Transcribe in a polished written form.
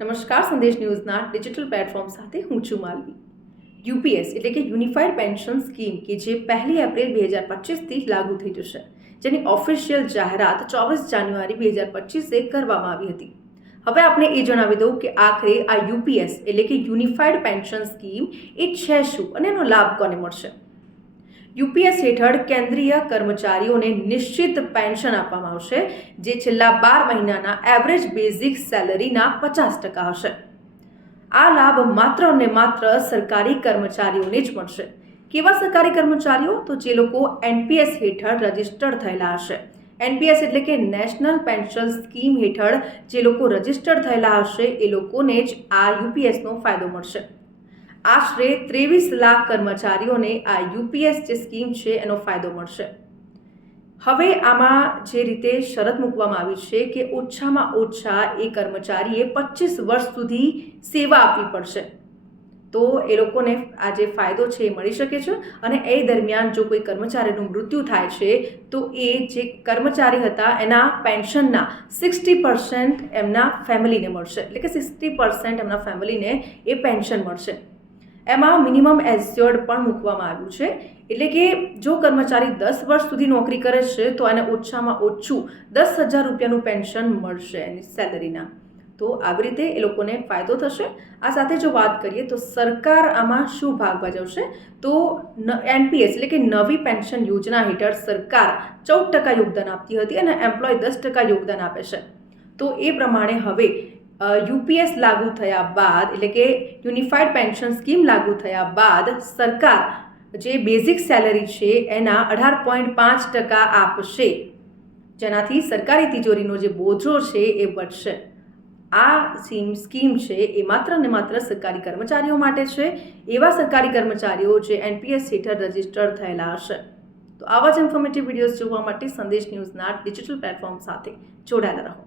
નમસ્કાર, સંદેશ ન્યૂઝના digital platform સાથે હું છું માલવી. યુપીએસ એટલે કે યુનિફાઈડ પેન્શન સ્કીમ કે જે 1 એપ્રિલ 2025થી લાગુ થઈ જશે, જેની ઓફિશિયલ જાહેરાત 24 જાન્યુઆરી 2025એ કરવામાં આવી હતી. હવે આપણે એ જણાવી દઉં કે આખરે આ યુપીએસ એટલે કે યુનિફાઈડ પેન્શન સ્કીમ એ છે શું અને એનો લાભ કોને મળશે. યુપીએસ હેઠળ કેન્દ્રીય કર્મચારીઓને નિશ્ચિત પેન્શન આપવામાં આવશે, જે છેલ્લા 12 મહિનાના એવરેજ બેઝિક સેલરીના 50% હશે. આ લાભ માત્ર ને માત્ર સરકારી કર્મચારીઓને જ મળશે. કેવા સરકારી કર્મચારીઓ? તો જે લોકો એનપીએસ હેઠળ રજિસ્ટર્ડ થયેલા હશે. એનપીએસ એટલે કે નેશનલ પેન્શન સ્કીમ હેઠળ જે લોકો રજિસ્ટર્ડ થયેલા હશે એ લોકોને જ આ યુપીએસનો ફાયદો મળશે. આશરે 23 લાખ કર્મચારીઓને આ યુપીએસ જે સ્કીમ છે એનો ફાયદો મળશે. હવે આમાં જે રીતે શરત મૂકવામાં આવી છે કે ઓછામાં ઓછા એ કર્મચારીએ 25 વર્ષ સુધી સેવા આપવી પડશે, તો એ લોકોને આ જે ફાયદો છે એ મળી શકે છે. અને એ દરમિયાન જો કોઈ કર્મચારીનું મૃત્યુ થાય છે તો એ જે કર્મચારી હતા એના પેન્શનના 60% એમના ફેમિલીને મળશે, એટલે કે 60% એમના ફેમિલીને એ પેન્શન મળશે. એમાં મિનિમમ એસ્યોર્ડ પણ મૂકવામાં આવ્યું છે, એટલે કે જો કર્મચારી 10 વર્ષ સુધી નોકરી કરે છે તો એને ઓછામાં ઓછું 10,000 રૂપિયાનું પેન્શન મળશે એની સેલરીના. તો આવી રીતે એ લોકોને ફાયદો થશે. આ સાથે જો વાત કરીએ તો સરકાર આમાં શું ભાગ ભજવશે, તો એનપીએસ એટલે કે નવી પેન્શન યોજના હેઠળ સરકાર 14% યોગદાન આપતી હતી અને એમ્પ્લોય 10% યોગદાન આપે છે. તો એ પ્રમાણે હવે યુપીએસ લાગુ થયા બાદ એટલે કે યુનિફાઈડ પેન્શન સ્કીમ લાગુ થયા બાદ સરકાર જે બેઝિક સેલરી છે એના 18.5% આપશે, જેનાથી સરકારી તિજોરીનો જે બોજો છે એ વધશે. આ સ્કીમ છે એ માત્ર ને માત્ર સરકારી કર્મચારીઓ માટે છે, એવા સરકારી કર્મચારીઓ જે એનપીએસ હેઠળ રજિસ્ટર્ડ થયેલા હશે. તો આવા જ ઇન્ફોર્મેટિવ વિડીયોઝ જોવા માટે સંદેશ ન્યૂઝના ડિજિટલ પ્લેટફોર્મ સાથે જોડાયેલા રહો.